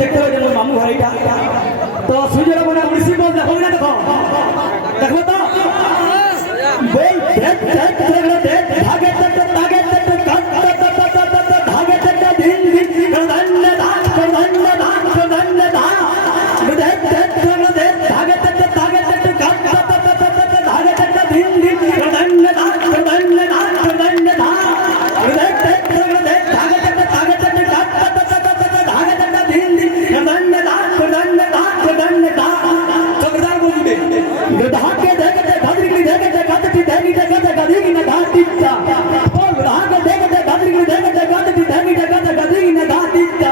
দেখতে হবে যেমন মামু ভাইটা তো সুজরা বলে উড়িষ্যি বল দেখো না দেখো দেখো তো বল দেখ দেখ দেখ ভাগে দেখ ভাগে দেখ ভাগে দেখ দিন দিন ধন্য দান ধন্য দান ধন্য দান দেখ দেখ দেখ ভাগে দেখ ভাগে দেখ ভাগে দেখ দিন দিন ধন্য দান ধন্য দান ধন্য দান দেখ দেখ দেখ ভাগে দেখ ভাগে দেখ ভাগে দেখ দিন দিন ধন্য দান ধন্য দান ধন্য দাन चक्रधार बोलते गधा के देख दे धरती की देख दे गधटी देगी दे गधे गधी की न घाटी चा और गधा के देख दे धरती की देख दे गधटी देगी दे गधे गधी की न घाटी चा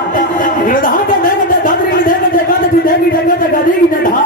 गधा के देख दे धरती की देख दे गधटी देगी दे गधे गधी की न घा